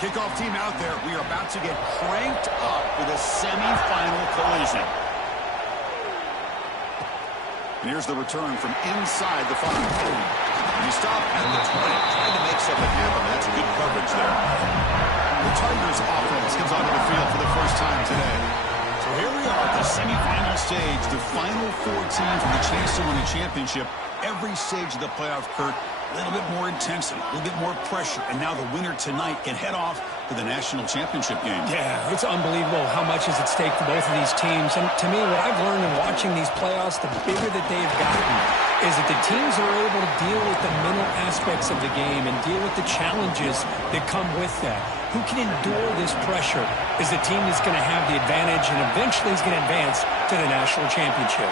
Kickoff team out there. We are about to get cranked up for the semifinal collision. And here's the return from inside the 5. You stop at the 20, trying to make something happen. That's good coverage there. The Tigers offense comes onto the field for the first time today. So here we are at the semifinal stage, the final 4 teams with a chance to win a championship. Every stage of the playoff, Kurt, a little bit more intensity, a little bit more pressure, and now the winner tonight can head off to the national championship game. Yeah, it's unbelievable how much is at stake for both of these teams. And to me, what I've learned in watching these playoffs, the bigger that they've gotten, is that the teams are able to deal with the mental aspects of the game and deal with the challenges that come with that. Who can endure this pressure is the team that's going to have the advantage and eventually is going to advance to the national championship.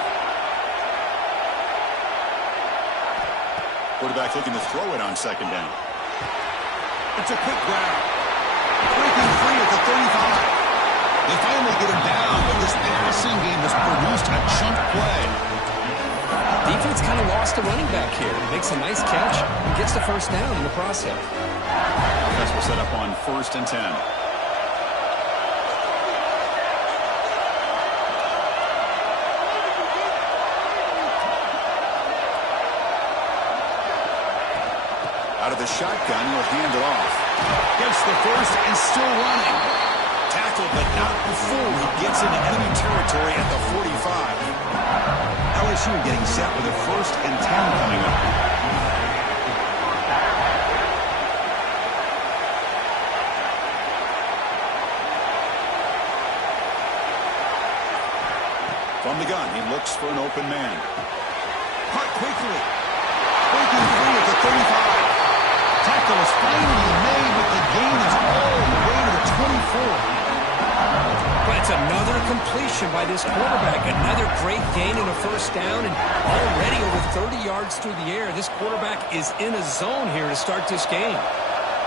Quarterback looking to throw it on second down. It's a quick grab. Breaking free at the 35. They finally get him down, but this passing game has produced a chunk play. Defense kind of lost a running back here. Makes a nice catch and gets the first down in the process. Offense will set up on 1st and 10. Out of the shotgun, he'll hand it off. Gets the first and still running. Tackled, but not before he gets into enemy territory at the 45. LSU getting set with a 1st and 10 coming up. From the gun, he looks for an open man. Cut quickly. Breaking free at the 35. Tackle is finally made, but the gain is all the way to the 24. That's another completion by this quarterback. Another great gain in a first down, and already over 30 yards through the air. This quarterback is in a zone here to start this game.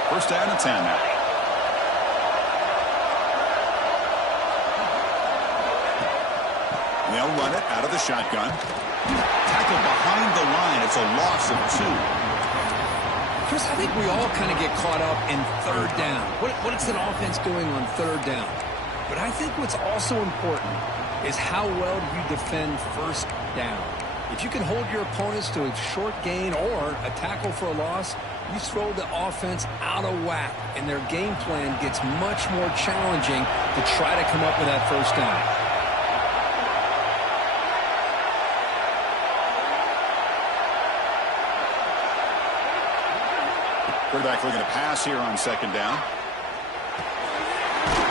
1st down and 10 now. They'll run it out of the shotgun. Tackled behind the line. It's a loss of 2. Chris, I think we all kind of get caught up in 3rd down. What is an offense doing on 3rd down? But I think what's also important is how well do you defend 1st down. If you can hold your opponents to a short gain or a tackle for a loss, you throw the offense out of whack, and their game plan gets much more challenging to try to come up with that 1st down. Quarterback looking to pass here on 2nd down.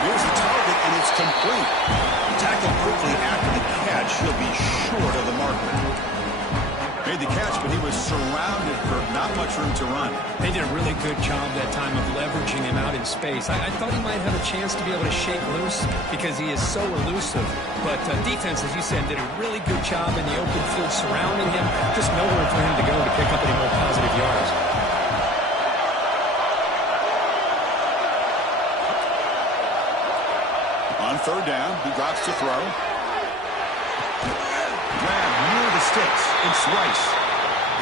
Here's the target, and it's complete. Tackled quickly after the catch. He'll be short of the marker. Made the catch, but he was surrounded for not much room to run. They did a really good job that time of leveraging him out in space. I thought he might have a chance to be able to shake loose because he is so elusive. But defense, as you said, did a really good job in the open field surrounding him. Just nowhere for him to go to pick up any more positive yards. On 3rd down, he drops to throw. Grab near the sticks. It's Rice.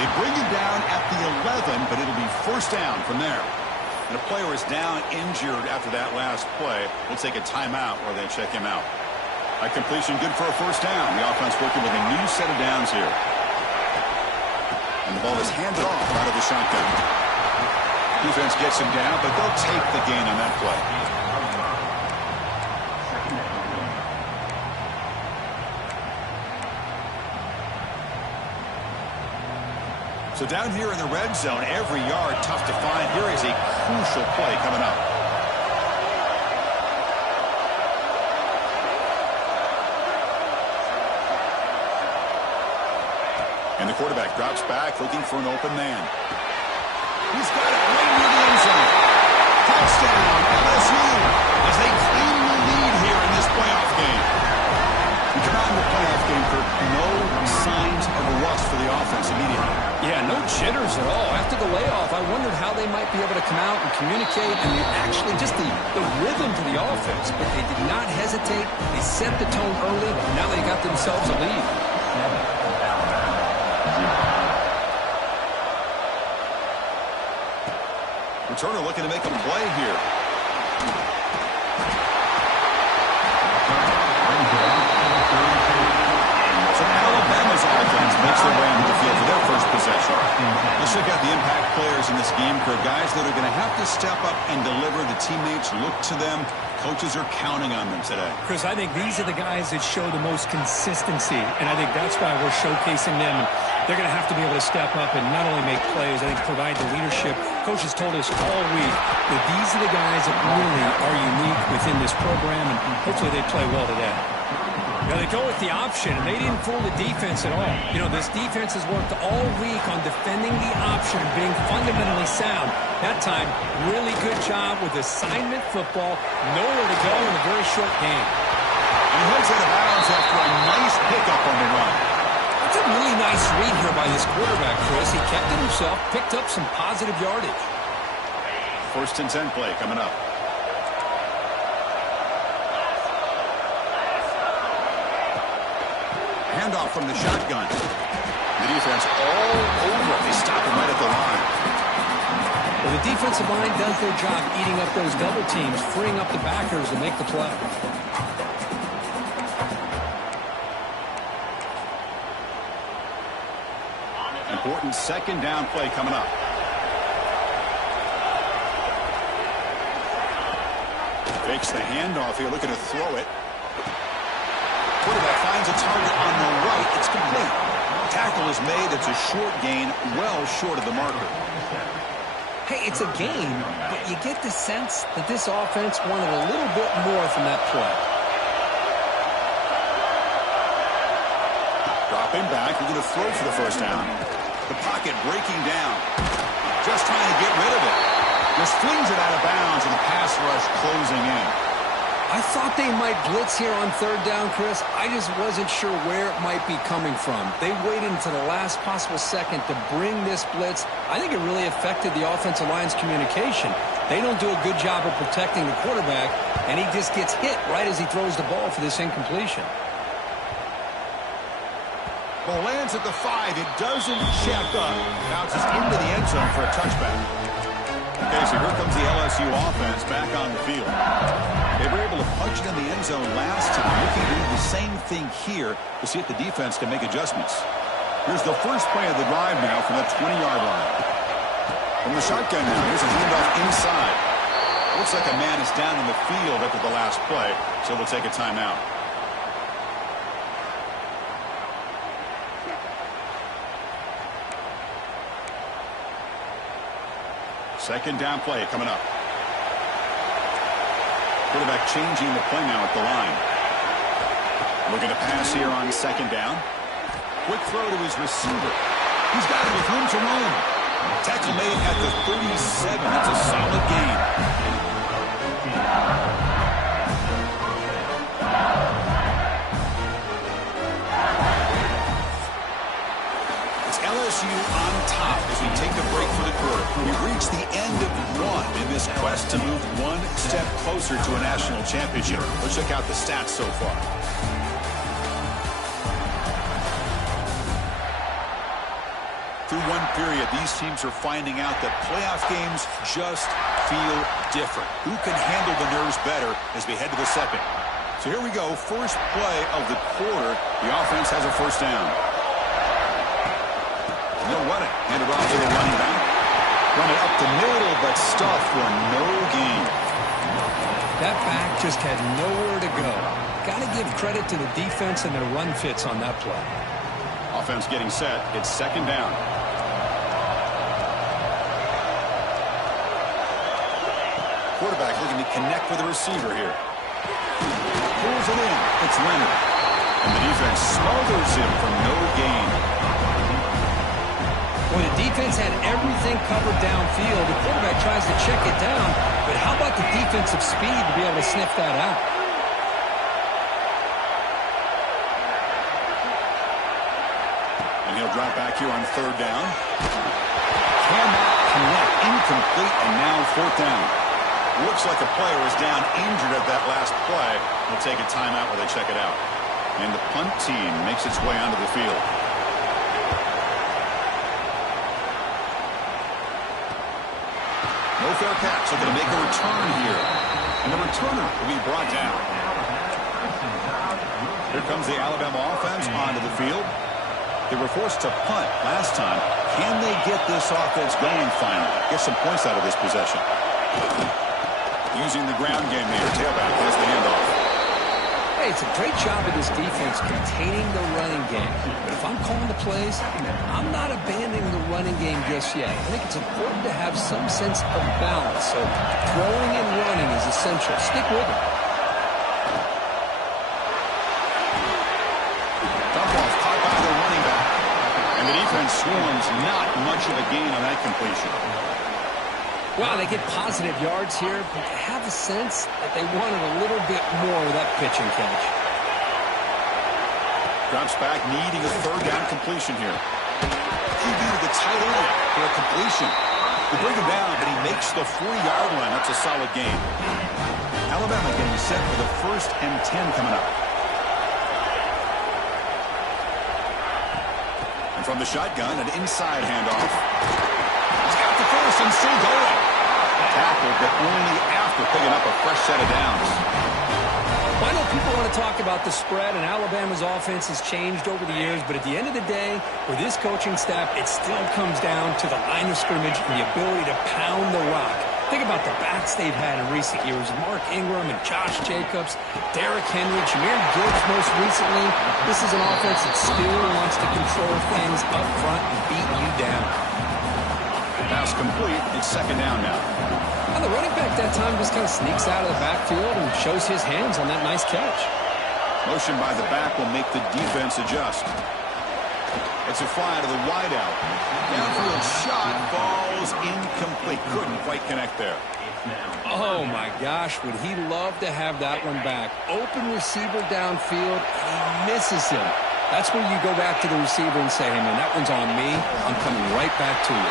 They bring him down at the 11, but it'll be 1st down from there. And a player is down injured after that last play. We'll take a timeout while they check him out. A completion good for a 1st down. The offense working with a new set of downs here. And the ball is handed off out of the shotgun. Defense gets him down, but they'll take the gain on that play. So down here in the red zone, every yard tough to find. Here is a crucial play coming up. And the quarterback drops back, looking for an open man. He's got it right near the end zone. Touchdown, LSU, as they claim the lead here in this playoff game. We come out in the playoff game for no signs of a rust for the offense immediately. Yeah, no jitters at all. After the layoff, I wondered how they might be able to come out and communicate and actually just the rhythm to the offense. But they did not hesitate. They set the tone early, and now they got themselves a lead. Returner looking to make a play here. So Alabama's offense makes their way onto the field for their first possession. Let's check out the impact players in this game, crew. Guys that are going to have to step up and deliver. The teammates look to them. Coaches are counting on them today. Chris, I think these are the guys that show the most consistency, and I think that's why we're showcasing them. And they're going to have to be able to step up and not only make plays, I think provide the leadership. Coaches told us all week that these are the guys that really are unique within this program, and hopefully they play well today. Now they go with the option, and they didn't fool the defense at all. You know, this defense has worked all week on defending the option, being fundamentally sound. That time, really good job with assignment football. Nowhere to go in a very short game. And he heads out of bounds after a nice pickup on the run. That's a really nice read here by this quarterback, Chris. He kept it himself, picked up some positive yardage. 1st and 10 play coming up. Handoff from the shotgun. The defense all over. They stop him right at the line. Well, the defensive line does their job eating up those double teams, freeing up the backers to make the play. Important 2nd down play coming up. Fakes the handoff here, looking to throw it. Quarterback finds a target on the right. It's complete. Tackle is made. It's a short gain, well short of the marker. Hey, it's a gain, but you get the sense that this offense wanted a little bit more from that play. Dropping back, we're going to throw for the 1st down. The pocket breaking down. Just trying to get rid of it. Just flings it out of bounds, and the pass rush closing in. I thought they might blitz here on 3rd down, Chris. I just wasn't sure where it might be coming from. They waited until the last possible second to bring this blitz. I think it really affected the offensive line's communication. They don't do a good job of protecting the quarterback, and he just gets hit right as he throws the ball for this incompletion. Ball lands at the 5. It doesn't check up. Bounces into the end zone for a touchback. Okay, so here comes the LSU offense back on the field. They were able to punch it in the end zone last time. Looking to do the same thing here to see if the defense can make adjustments. Here's the first play of the drive now from the 20-yard line. From the shotgun now, here's a handoff inside. Looks like a man is down in the field after the last play, so we'll take a timeout. Second down play coming up. Quarterback changing the play now at the line. Looking to pass here on 2nd down. Quick throw to his receiver. He's got it with room to run. Tackle made at the 37. That's a solid gain. LSU on top as we take a break for the quarter. We've reached the end of one in this quest to move one step closer to a national championship. Let's check out the stats so far. Through one period, these teams are finding out that playoff games just feel different. Who can handle the nerves better as we head to the 2nd? So here we go. First play of the quarter. The offense has a 1st down. They'll run it. Hand it off to the running back. Run it up the middle, but stuffed for no gain. That back just had nowhere to go. Got to give credit to the defense and their run fits on that play. Offense getting set. It's 2nd down. Quarterback looking to connect with the receiver here. Pulls it in. It's Leonard. And the defense smothers him for no gain. When the defense had everything covered downfield, the quarterback tries to check it down, but how about the defensive speed to be able to sniff that out? And he'll drop back here on 3rd down. Cannot connect. Incomplete, and now 4th down. Looks like a player is down injured at that last play. We'll take a timeout while they check it out. And the punt team makes its way onto the field. No fair catch. Looking to make a return here. And the returner will be brought down. Here comes the Alabama offense onto the field. They were forced to punt last time. Can they get this offense going finally? Get some points out of this possession. Using the ground game here. Tailback has the handoff. Hey, it's a great job of this defense containing the running game. But if I'm calling the plays, I'm not abandoning the running game just yet. I think it's important to have some sense of balance. So throwing and running is essential. Stick with it. Dump-off caught by the running back. And the defense swarms. Not much of a gain on that completion. Wow, they get positive yards here, but I have a sense that they wanted a little bit more of that pitch and catch. Drops back, needing a third down completion here. QB to the tight end for a completion. They bring him down, but he makes the 4-yard line. That's a solid gain. Alabama getting set for the 1st and 10 coming up. And from the shotgun, an inside handoff. He's got the first and still going. Tackled, but only after picking up a fresh set of downs. Well, I know people want to talk about the spread, and Alabama's offense has changed over the years, but at the end of the day, with this coaching staff, it still comes down to the line of scrimmage and the ability to pound the rock. Think about the backs they've had in recent years. Mark Ingram and Josh Jacobs, Derrick Henry, Jahmyr Gibbs most recently. This is an offense that still wants to control things up front and beat you down. Pass complete. It's 2nd down now. And the running back that time just kind of sneaks out of the backfield and shows his hands on that nice catch. Motion by the back will make the defense adjust. It's a fly to the wideout. Downfield shot falls incomplete. Couldn't quite connect there. Oh, my gosh. Would he love to have that one back? Open receiver downfield, and he misses him. That's where you go back to the receiver and say, hey, man, that one's on me. I'm coming right back to you.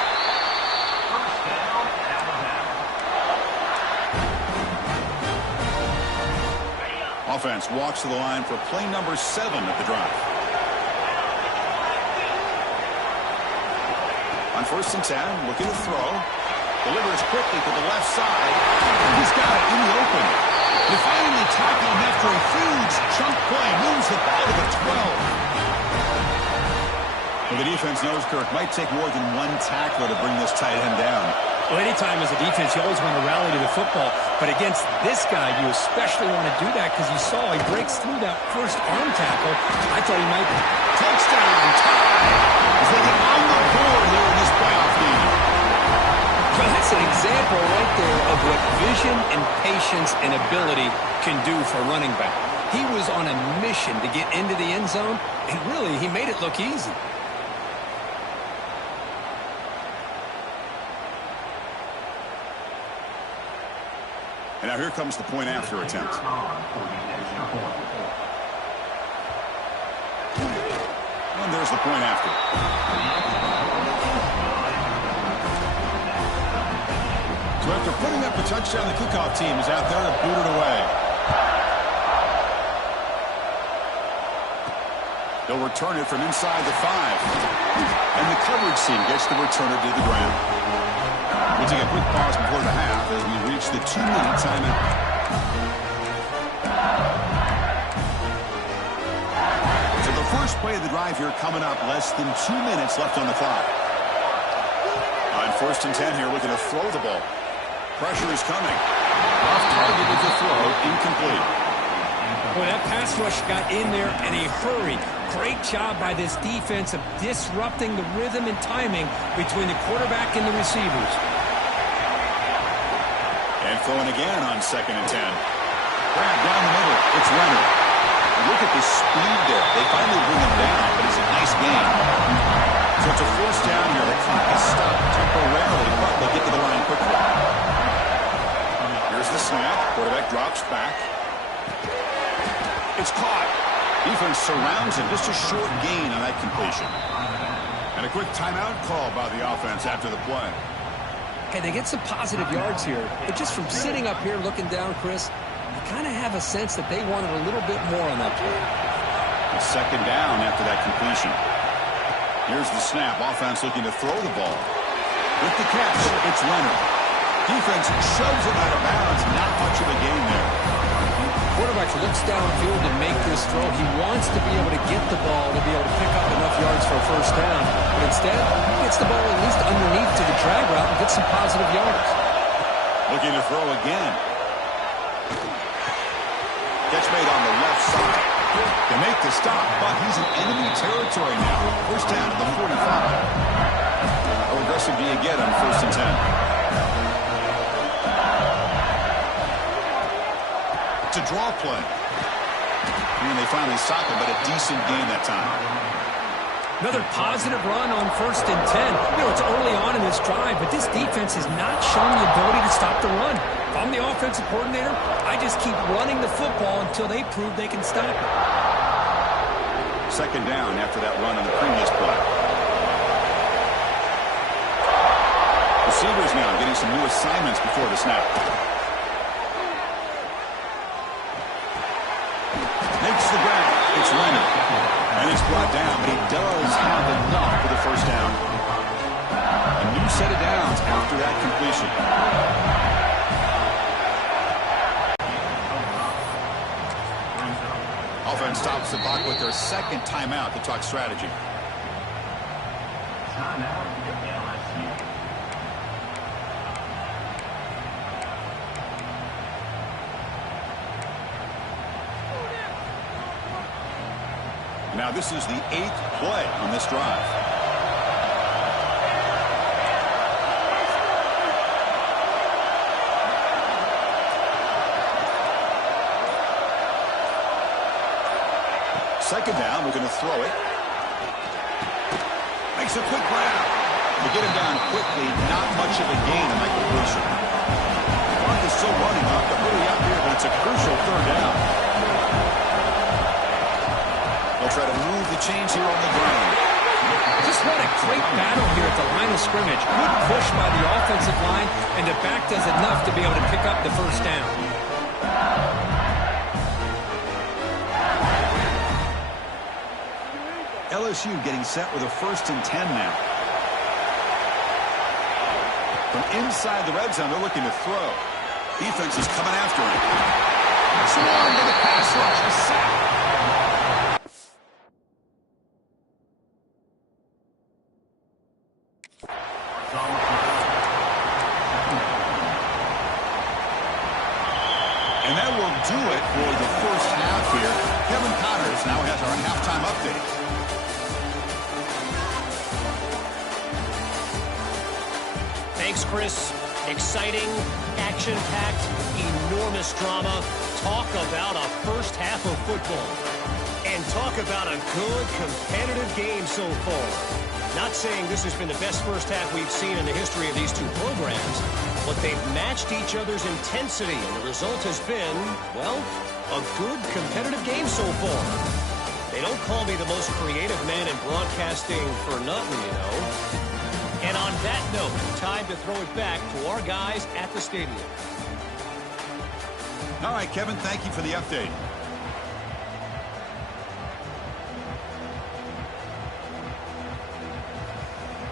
Offense walks to the line for play number 7 of the drive. On 1st and 10, looking to throw. Delivers quickly to the left side. He's got it in the open. They finally tackle him after a huge chunk play. Moves the ball to the 12. Well, the defense knows, Kirk, might take more than one tackler to bring this tight end down. Well, anytime as a defense, you always want to rally to the football. But against this guy, you especially want to do that because you saw he breaks through that first arm tackle. I thought he might. Touchdown, tie. As they get on the board here in this playoff game. Well, that's an example right there of what vision and patience and ability can do for a running back. He was on a mission to get into the end zone, and really, he made it look easy. And now here comes the point after attempt. And there's the point after. So after putting up a touchdown, the kickoff team is out there to boot it away. They'll return it from inside the 5. And the coverage team gets the returner to the ground. We'll take a quick pause before the half as we reach the 2-minute timeout. So the first play of the drive here coming up, less than 2 minutes left on the clock. On 1st and 10 here, looking to throw the ball. Pressure is coming. Off target with the throw, incomplete. Boy, that pass rush got in there in a hurry. Great job by this defense of disrupting the rhythm and timing between the quarterback and the receivers. And throwing again on 2nd and 10. Grab down the middle. It's Leonard. And look at the speed there. They finally bring him down, but it's a nice game. So it's a 1st down here. The clock is stopped temporarily, but they'll get to the line quickly. Here's the snap. Quarterback drops back. It's caught. Defense surrounds him. Just a short gain on that completion. And a quick timeout call by the offense after the play. Okay, they get some positive yards here, but just from sitting up here looking down, Chris, you kind of have a sense that they wanted a little bit more on that play. A 2nd down after that completion. Here's the snap. Offense looking to throw the ball. With the catch, it's Leonard. Defense shoves it out of bounds. Not much of a gain there. Quarterback looks downfield to make this throw. He wants to be able to get the ball to be able to pick up enough yards for a first down. But instead, he gets the ball at least underneath to the drag route and gets some positive yards. Looking to throw again. Catch made on the left side. They make the stop, but he's in enemy territory now. First down at the 45. How aggressive do you get on first and 10? It's a draw play. And they finally stop him, but a decent gain that time. Another positive run on first and 10. You know, it's early on in this drive, but this defense has not shown the ability to stop the run. If I'm the offensive coordinator, I just keep running the football until they prove they can stop it. Second down after that run on the previous play. Receivers now getting some new assignments before the snap. Makes the grab. It's Leonard. And he's brought down, but he does have enough for the first down. A new set of downs after that completion. Offense stops the clock with their second timeout to talk strategy. LSU. Now this is the 8th play on this drive. Second down, we're going to throw it. Makes a quick grab. To get him down quickly, not much of a gain in that completion. Clock is still running up, but really out here, but it's a crucial third down. They'll try to move the chains here on the ground. Just what a great battle here at the line of scrimmage. Good push by the offensive line, and the back does enough to be able to pick up the first down. LSU getting set with a first and 10 now. From inside the red zone, they're looking to throw. Defense is coming after him. Swarm to the pass rush. A sack. And that will do it for the first half here. Kevin Connors now has our halftime update. Thanks, Chris. Exciting, action-packed, enormous drama. Talk about a first half of football. And talk about a good, competitive game so far. Not saying this has been the best first half we've seen in the history of these two programs, but they've matched each other's intensity, and the result has been, well, a good, competitive game so far. They don't call me the most creative man in broadcasting for nothing, you know. And on that note, time to throw it back to our guys at the stadium. All right, Kevin, thank you for the update.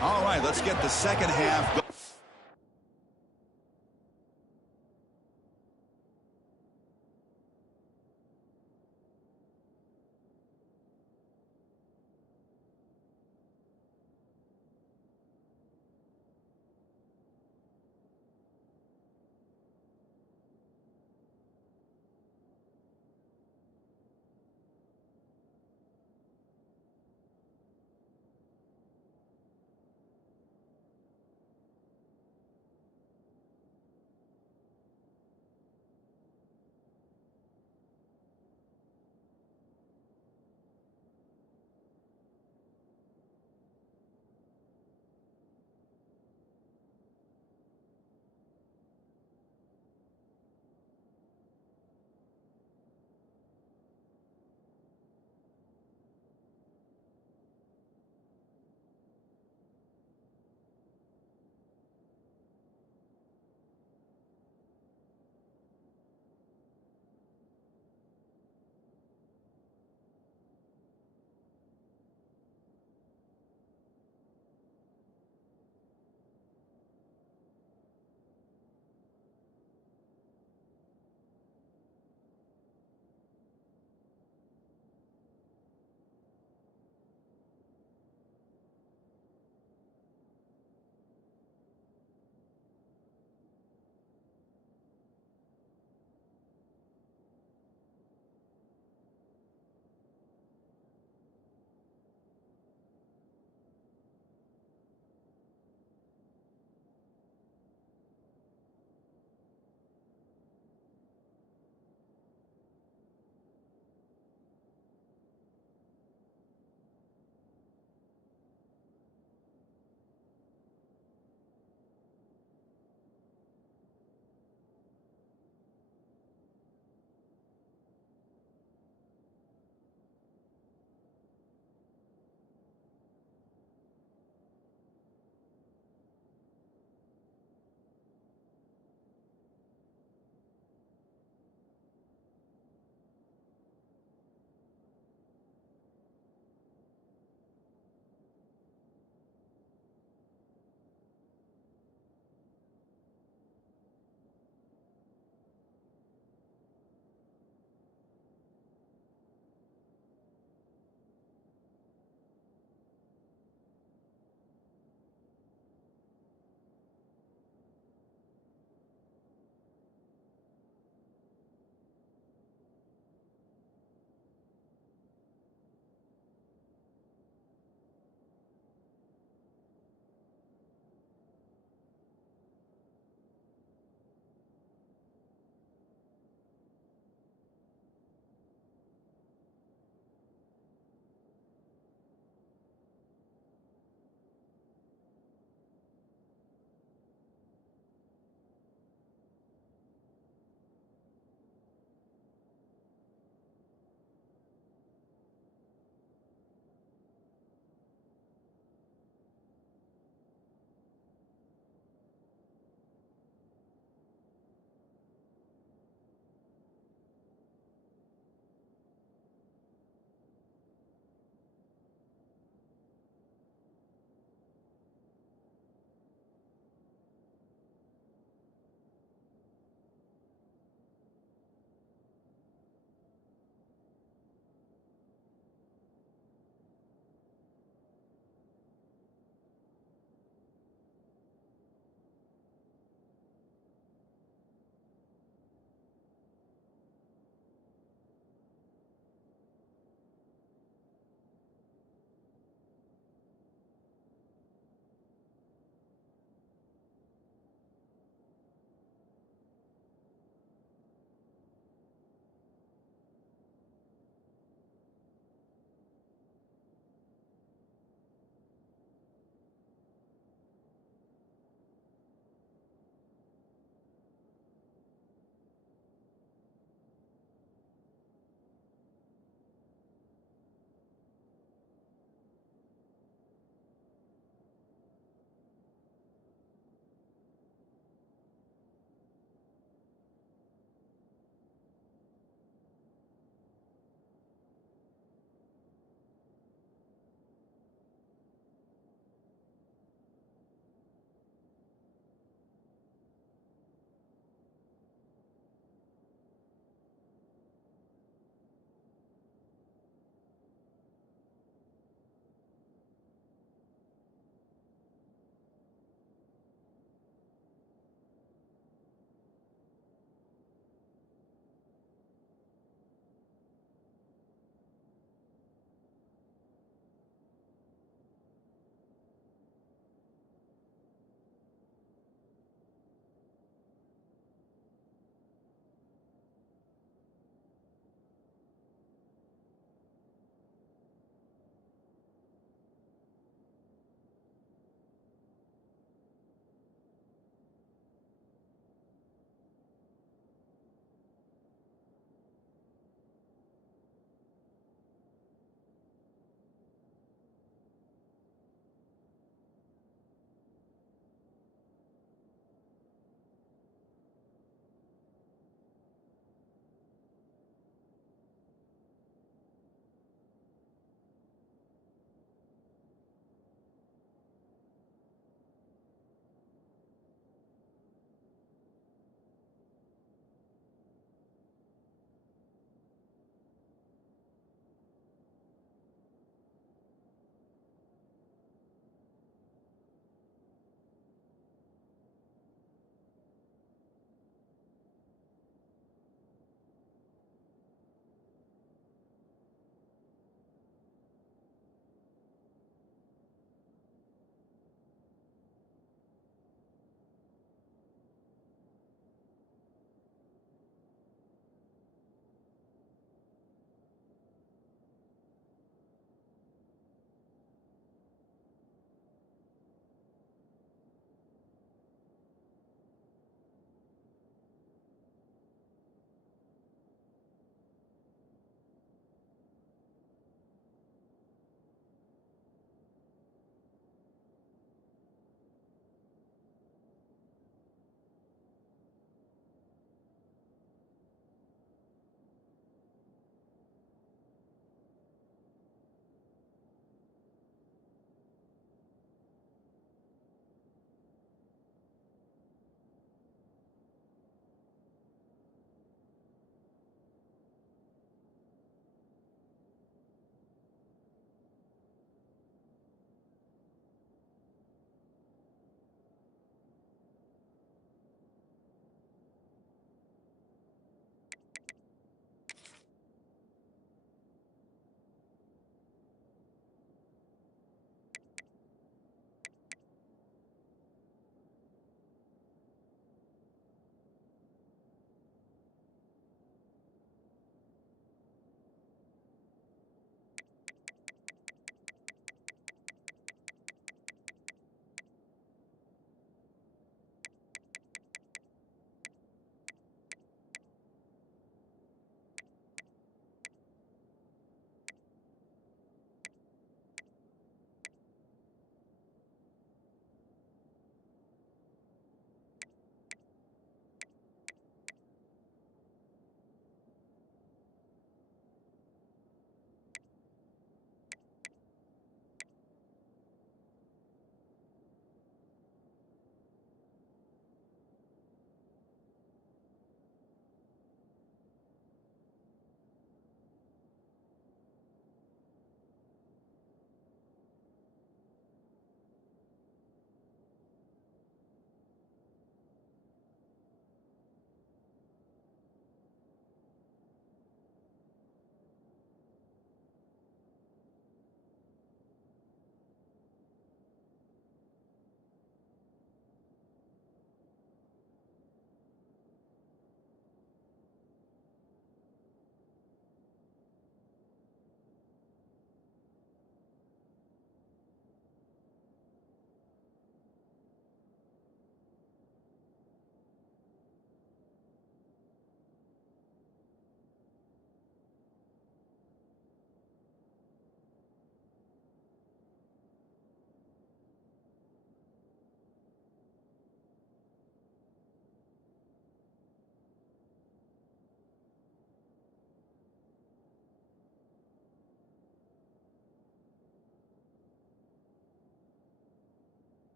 All right, let's get the second half going.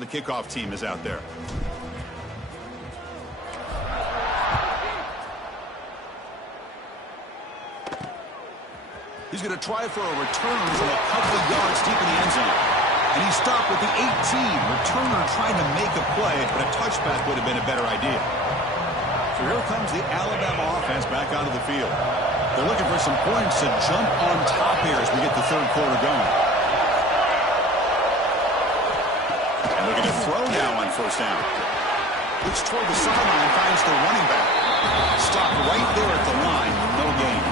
the kickoff team is out there. He's going to try for a return from a couple of yards deep in the end zone. And he stopped with the 18. Returner trying to make a play, but a touchback would have been a better idea. So here comes the Alabama offense back onto the field. They're looking for some points to jump on top here as we get the third quarter going. And looking to throw now on first down. Looks toward the sideline, finds the running back. Stopped right there at the line, no gain.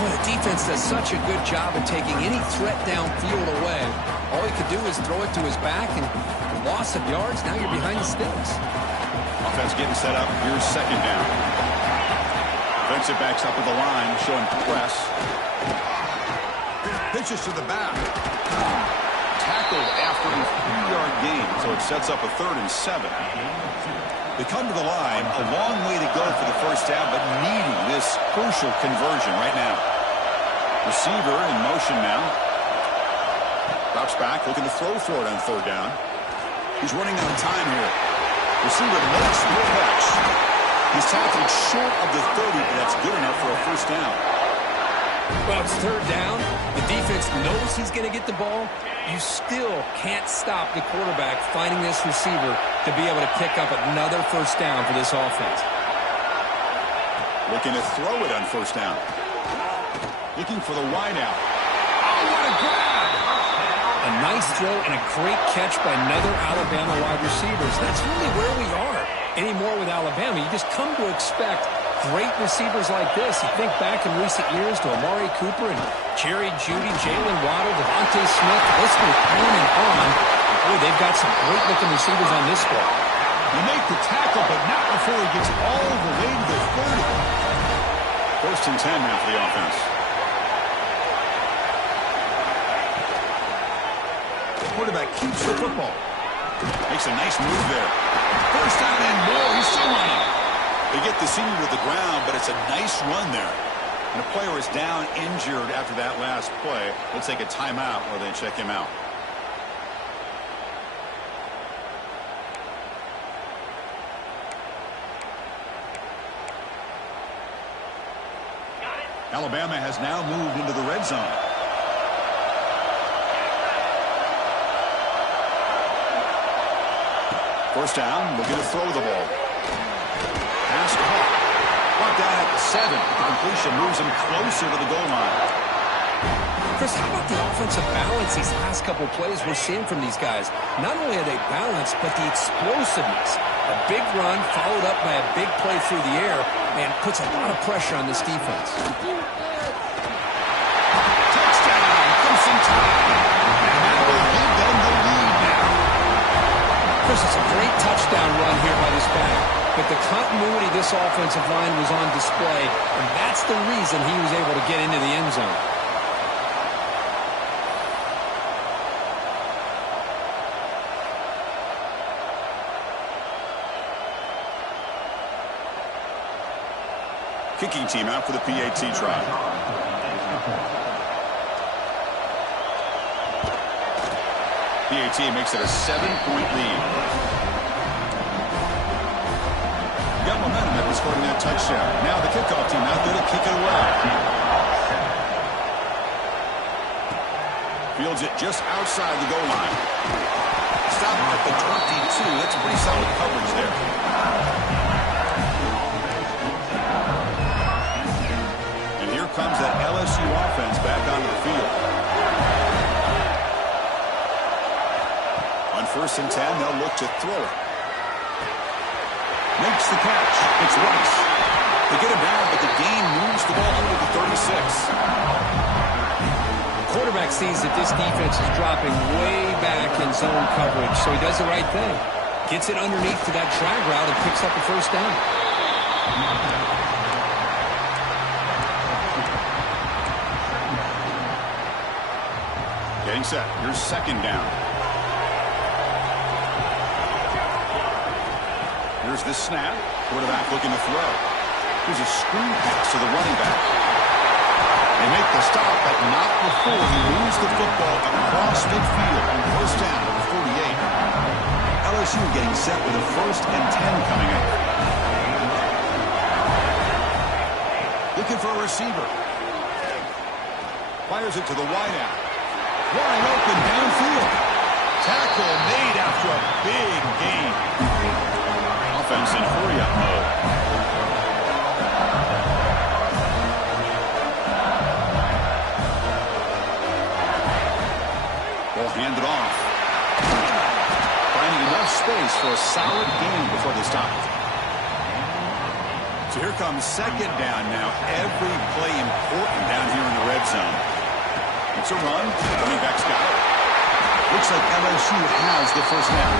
Well, the defense does such a good job of taking any threat downfield away. All he could do is throw it to his back, and loss of yards, now you're behind the sticks. Offense getting set up. Here's second down. Defensive backs up at the line, showing press. Pitches to the back. Tackled after a 3-yard gain, so it sets up a 3rd and 7. They come to the line, a long way to go for the first down, but needing this crucial conversion right now. Receiver in motion now. Drops back, looking to throw for it on 3rd down. He's running out of time here. Receiver makes the catch. He's tackled short of the 30, but that's good enough for a first down. Well, it's 3rd down. The defense knows he's going to get the ball. You still can't stop the quarterback finding this receiver to be able to pick up another first down for this offense. Looking to throw it on first down. Looking for the wideout. Oh, what a grab! A nice throw and a great catch by another Alabama wide receivers. That's really where we are anymore with Alabama. You just come to expect great receivers like this. You think back in recent years to Amari Cooper and Jerry Jeudy, Jalen Waddle, Devontae Smith. This goes on and on. Boy, they've got some great-looking receivers on this squad. You make the tackle, but not before he gets all the way to the 30. 1st and 10 now for the offense. The quarterback keeps the football. Makes a nice move there. First down and more. He's still running. They get the senior to the ground, but it's a nice run there. And a player is down injured after that last play. They'll take a timeout or they check him out. Alabama has now moved into the red zone. First down, looking to throw the ball. Pass caught. Brought down at the 7. The completion moves him closer to the goal line. Chris, how about the offensive balance these last couple of plays we're seeing from these guys? Not only are they balanced, but the explosiveness. A big run followed up by a big play through the air, man, puts a lot of pressure on this defense. Touchdown, Crimson Tide. And that will give them the lead now. Chris, it's a great touchdown run here by this back, but the continuity of this offensive line was on display, and that's the reason he was able to get into the end zone. Kicking team out for the PAT try. PAT makes it a 7-point lead. Got momentum after scoring that touchdown. Now the kickoff team out there to kick it away. Fields it just outside the goal line. Stop at the 22. That's a pretty solid coverage there. Comes that LSU offense back onto the field. On 1st and 10, they'll look to throw it. Makes the catch. It's Rice. They get him down, but the gain moves the ball over the 36. The quarterback sees that this defense is dropping way back in zone coverage, so he does the right thing. Gets it underneath to that drag route and picks up the first down. Getting set. Here's second down. Here's the snap. Quarterback looking to throw. Here's a screen pass to the running back. They make the stop, but not before he moves the football across midfield on first down at the 48. LSU getting set with a 1st and 10 coming up. Looking for a receiver. Fires it to the wideout. Wide open downfield. Tackle made after a big gain. Offense in hurry-up mode. Ball handed off. Finding enough space for a solid gain before they stop it. So here comes 2nd down now. Every play important down here in the red zone. It's a run. Running back's got it. Looks like LSU has the 1st down.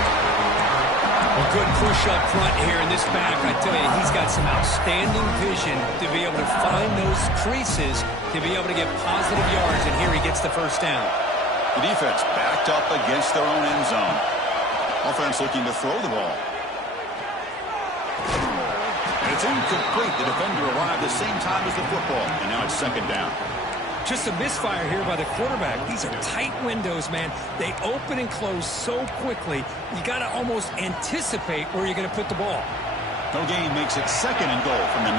Well, good push up front here in this back. I tell you, he's got some outstanding vision to be able to find those creases, to be able to get positive yards, and here he gets the 1st down. The defense backed up against their own end zone. Offense looking to throw the ball. And it's incomplete. The defender arrived the same time as the football, and now it's 2nd down. Just a misfire here by the quarterback. These are tight windows, man. They open and close so quickly. You got to almost anticipate where you're going to put the ball. No gain makes it 2nd and goal from the 9.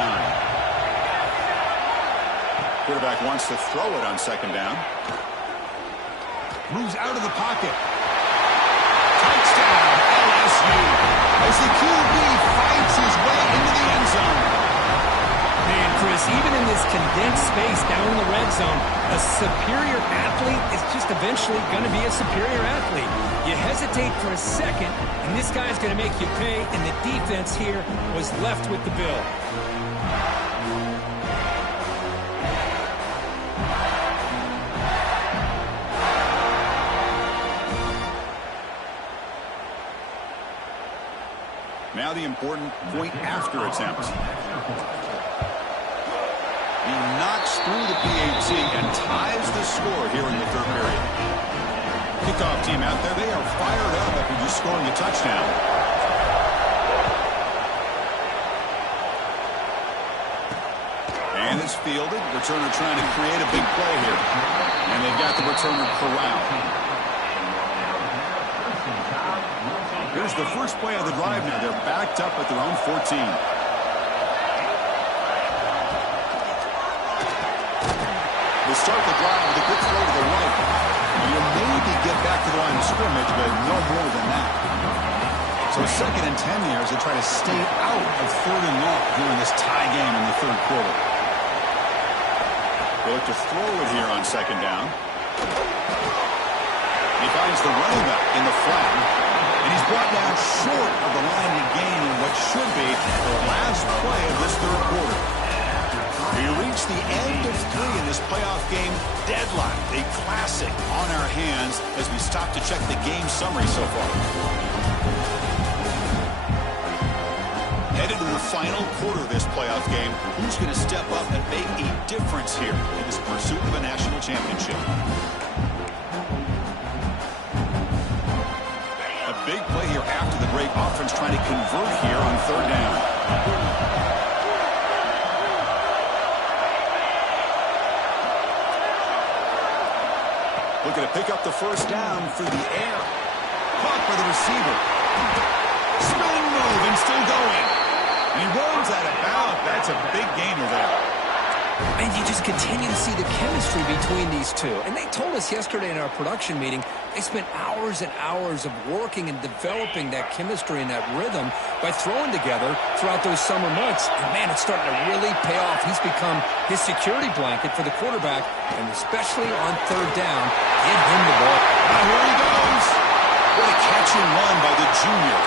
Quarterback wants to throw it on 2nd down. Moves out of the pocket. Touchdown, LSU. As the QB fights his way into the end zone. Man, Chris, even in this condensed space down in the red zone, a superior athlete is just eventually going to be a superior athlete. You hesitate for a second, and this guy's going to make you pay, and the defense here was left with the bill. Now the important point after attempt. He knocks through the PAT and ties the score here in the 3rd period. Kickoff team out there, they are fired up after just scoring a touchdown. And it's fielded. Returner trying to create a big play here. And they've got the returner corralled. Here's the first play of the drive now. They're backed up at their own 14. They start the drive with a good throw to the right. You maybe get back to the line of scrimmage, but no more than that. So 2nd and 10 here as they try to stay out of 3rd and long during this tie game in the 3rd quarter. They look to throw it here on 2nd down. He finds the running back in the flat. And he's brought down short of the line to gain in what should be the last play of this 3rd quarter. We reach the end of 3 in this playoff game. Deadline, a classic on our hands as we stop to check the game summary so far. Headed to the final quarter of this playoff game. Who's going to step up and make a difference here in this pursuit of a national championship? A big play here after the break. Offense trying to convert here on 3rd down. Looking to pick up the 1st down through the air. Caught by the receiver. Spin move and still going. And he runs out of bounds. That's a big gainer there. And you just continue to see the chemistry between these two. And they told us yesterday in our production meeting, they spent hours and hours of working and developing that chemistry and that rhythm by throwing together throughout those summer months. And, man, it's starting to really pay off. He's become his security blanket for the quarterback, and especially on 3rd down, get him the ball. Now here he goes. What a catch and run by the junior.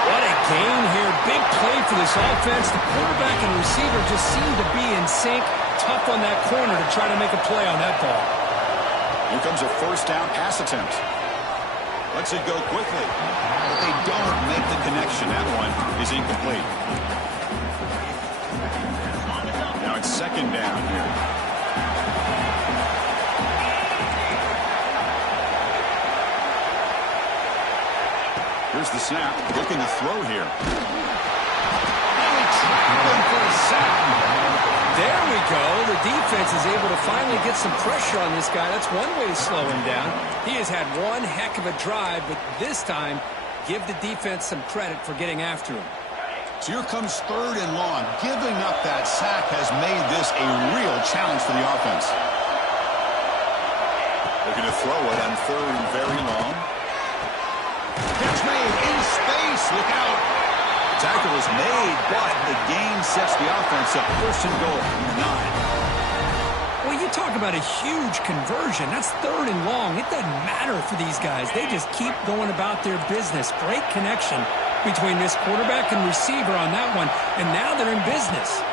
What a gain here. Big play for this offense. The quarterback and receiver just seem to be in sync. Tough on that corner to try to make a play on that ball. Here comes a 1st down pass attempt. Lets it go quickly. But they don't make the connection. That one is incomplete. Now it's 2nd down here. Here's the snap. Looking to throw here. And he trapped him for a sack. There we go. The defense is able to finally get some pressure on this guy. That's one way to slow him down. He has had one heck of a drive, but this time Give the defense some credit for getting after him. So here comes 3rd and long. Giving up that sack has made this a real challenge for the offense. They're going to throw it on 3rd and very long. Catch made in space. Look out. Tackle is made, but the gain sets the offense up 1st and goal from the 9. Well, you talk about a huge conversion. That's 3rd and long. It doesn't matter for these guys. They just keep going about their business. Great connection between this quarterback and receiver on that one, and now they're in business.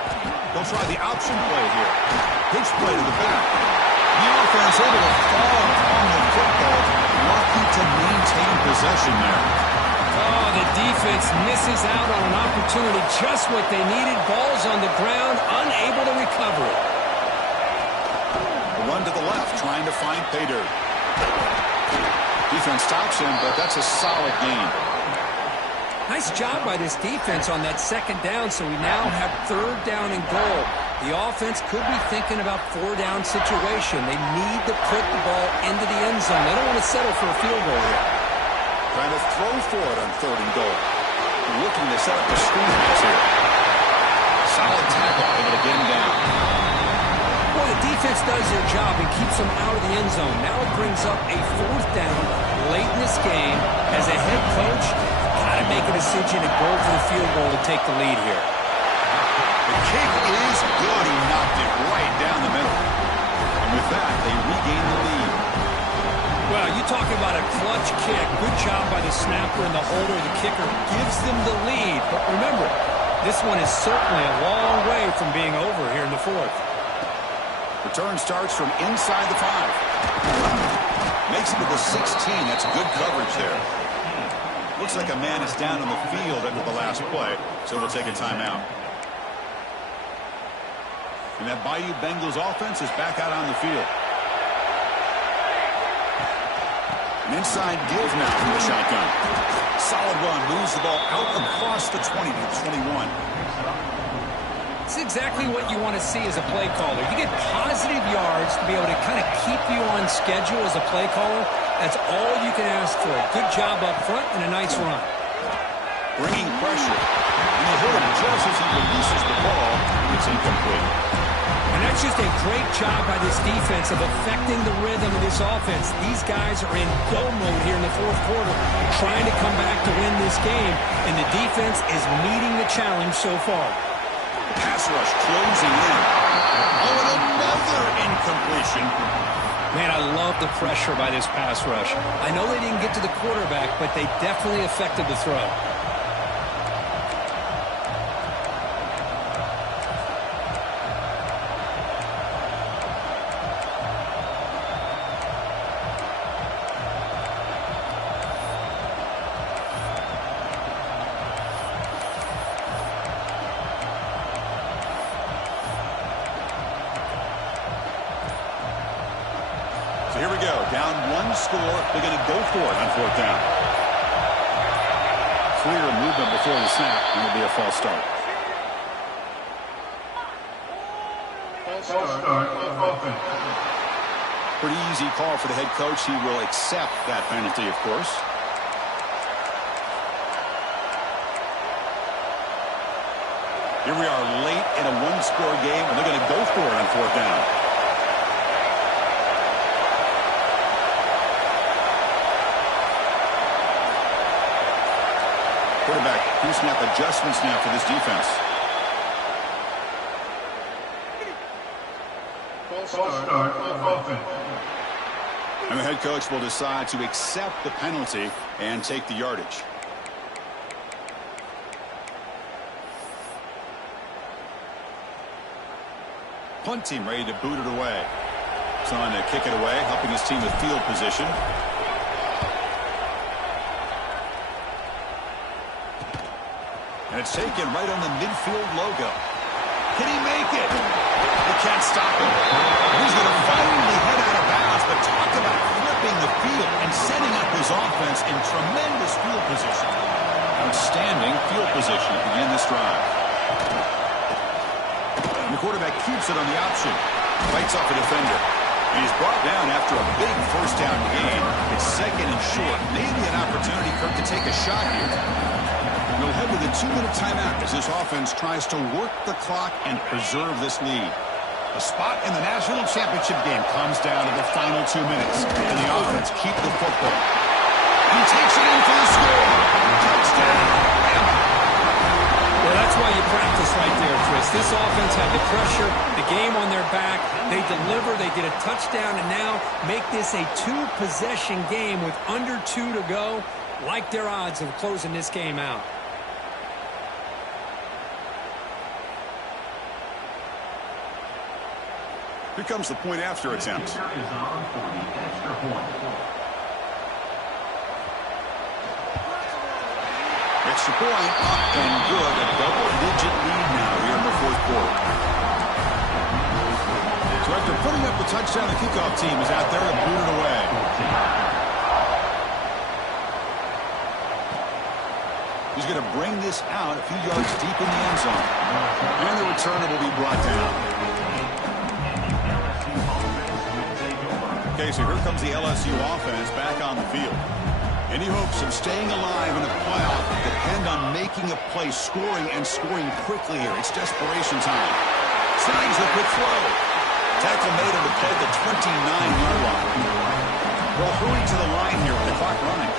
They'll try the option play here. Pitch play to the back. The offense able to fall on the football. Lucky to maintain possession there. Oh, the defense misses out on an opportunity. Just what they needed. Ball's on the ground, unable to recover it. A run to the left, trying to find pay dirt. Defense stops him, but that's a solid gain. Nice job by this defense on that 2nd down, so we now have 3rd down and goal. The offense could be thinking about 4-down situation. They need to put the ball into the end zone. They don't want to settle for a field goal here. Trying to throw for it on 3rd and goal. Looking to set up the screen pass here. Solid tackle, able to get him down. Well, the defense does their job and keeps them out of the end zone. Now it brings up a 4th down late in this game. As a head coach, got to make a decision and go for the field goal to take the lead here. The kick is good. He knocked it right down the middle. And with that, they regain the lead. Well, you talk about a clutch kick. Good job by the snapper and the holder. The kicker gives them the lead. But remember, this one is certainly a long way from being over here in the 4th. Return starts from inside the 5. Makes it to the 16. That's good coverage there. Looks like a man is down on the field after the last play, so we'll take a timeout. And that Bayou Bengals offense is back out on the field. An inside give now from the shotgun. Solid run, moves the ball out across the 20 to the 21. It's exactly what you want to see as a play caller. You get positive yards to be able to kind of keep you on schedule as a play caller. That's all you can ask for. Good job up front and a nice run. Bringing pressure. And you hit him just as he releases the ball. It's incomplete. And that's just a great job by this defense of affecting the rhythm of this offense. These guys are in go mode here in the 4th quarter, trying to come back to win this game. And the defense is meeting the challenge so far. Pass rush closing in. Oh, and another incompletion. Man, I love the pressure by this pass rush. I know they didn't get to the quarterback, but they definitely affected the throw. So here we go. Down 1 score. They're going to go for it on 4th down. Clear movement before the snap. And it'll be a false start. Pretty easy call for the head coach. He will accept that penalty, of course. Here we are late in a 1-score game, and they're going to go for it on 4th down. Quarterback pre-snap adjustments now for this defense. And the head coach will decide to accept the penalty and take the yardage. Punt team ready to boot it away. Trying to kick it away, helping his team with field position. And it's taken right on the midfield logo. Can he make it? They can't stop him. He's going to finally head out of bounds, but talk about flipping the field and setting up his offense in tremendous field position. Outstanding field position to begin this drive. And the quarterback keeps it on the option. Fights off a defender. He's brought down after a big first down gain. It's second and short. Maybe an opportunity, Kirk, to take a shot here. We'll head to the 2-minute timeout as this offense tries to work the clock and preserve this lead. A spot in the national championship game comes down to the final 2 minutes. And the offense keep the football. And he takes it in for the score. Touchdown. Well, that's why you practice right there, Chris. This offense had the pressure, the game on their back. They deliver, they get a touchdown, and now make this a 2-possession game with under 2 to go. Like their odds of closing this game out. Here comes the point after attempt. Extra point up and good. A double-digit lead now here in the fourth quarter. So after putting up the touchdown, the kickoff team is out there to boot it away. He's going to bring this out a few yards deep in the end zone. And the returner will be brought down. Okay, so here comes the LSU offense back on the field. Any hopes of staying alive in the playoff depend on making a play, scoring, and scoring quickly here. It's desperation time. Snags the quick throw. Tackle made him to play the 29-yard line. Well, hurry to the line here with the clock running.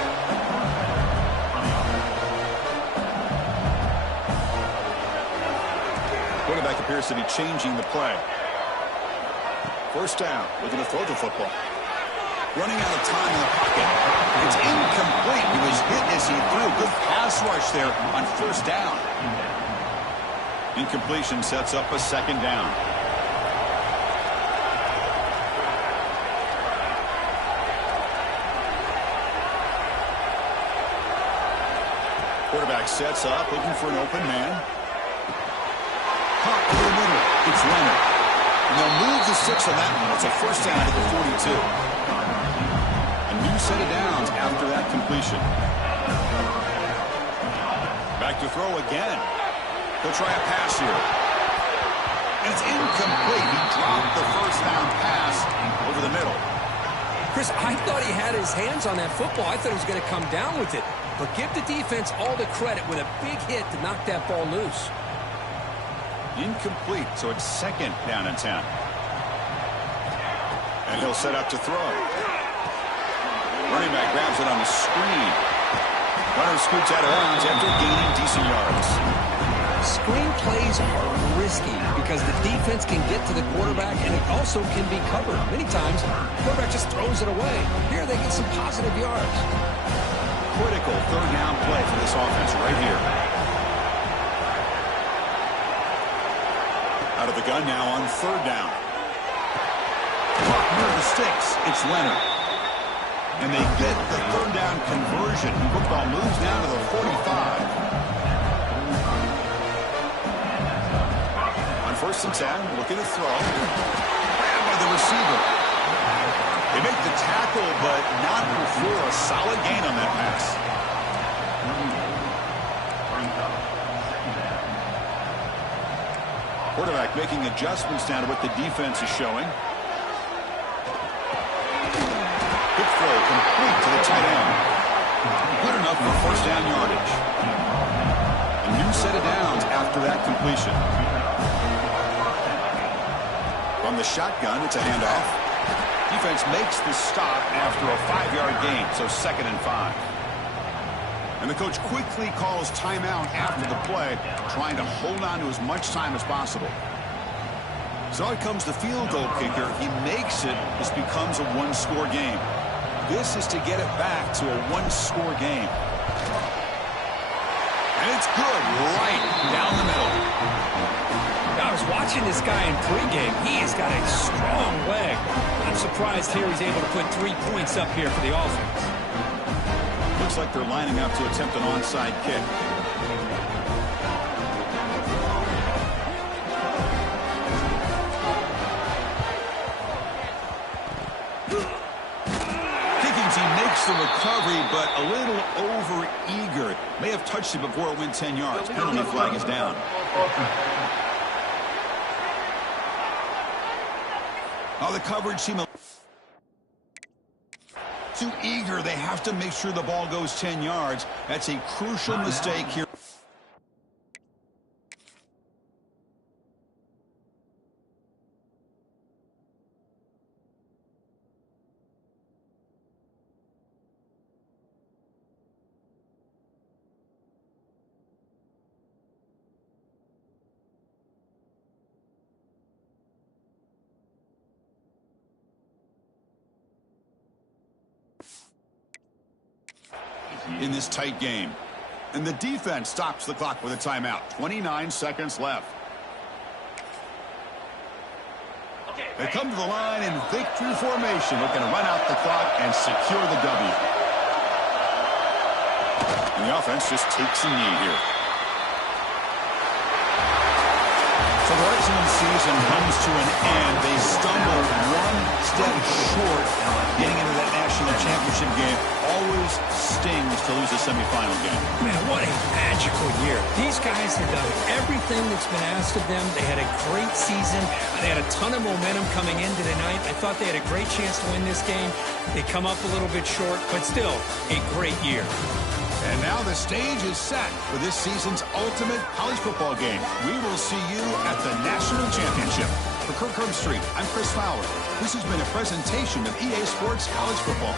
Quarterback appears to be changing the play. First down, looking to throw the football. Running out of time in the pocket. It's incomplete. He was hit as he threw. Good pass rush there on first down. Incompletion sets up a second down. Quarterback sets up, looking for an open man. Caught in the middle. It's Leonard. And they'll move the 6 on that one. It's a first down at the 42. New set of downs after that completion. Back to throw again. He'll try a pass here. And it's incomplete. He dropped the first down pass over the middle. Chris, I thought he had his hands on that football. I thought he was going to come down with it. But give the defense all the credit with a big hit to knock that ball loose. Incomplete, so it's second down and 10. And he'll set up to throw. Running back grabs it on the screen. Runner scoots out of bounds after gaining decent yards. Screen plays are risky because the defense can get to the quarterback and it also can be covered. Many times, the quarterback just throws it away. Here they get some positive yards. Critical third down play for this offense right here. Out of the gun now on third down. Caught near the sticks. It's Leonard. And they get the third down conversion. The football moves down to the 45. On first and 10, looking to throw. Grabbed by the receiver. They make the tackle, but not before a solid gain on that pass. Quarterback making adjustments down to what the defense is showing. Quick throw complete to the tight end. Good enough for first down yardage. A new set of downs after that completion. From the shotgun, it's a handoff. Defense makes the stop after a 5-yard gain, so second and 5. And the coach quickly calls timeout after the play, trying to hold on to as much time as possible. So out comes the field goal kicker. He makes it. This becomes a one-score game. This is to get it back to a one-score game. And it's good right down the middle. I was watching this guy in pregame. He has got a strong leg. I'm surprised here he's able to put 3 points up here for the offense. Looks like they're lining up to attempt an onside kick. The recovery, but a little over-eager. May have touched it before it went 10 yards. Penalty flag is down. Oh, the coverage seemed too eager. They have to make sure the ball goes 10 yards. That's a crucial mistake here. In this tight game. And the defense stops the clock with a timeout. 29 seconds left. They come to the line in victory formation, looking to run out the clock and secure the W. And the offense just takes a knee here. So the Red Zone season comes to an end. They stumble one step short getting into that national championship game. Always stings to lose a semifinal game. Man, what a magical year. These guys have done everything that's been asked of them. They had a great season. They had a ton of momentum coming into tonight. I thought they had a great chance to win this game. They come up a little bit short, but still a great year. And now the stage is set for this season's ultimate college football game. We will see you at the National Championship. For Kirk Herbstreit, I'm Chris Fowler. This has been a presentation of EA Sports College Football.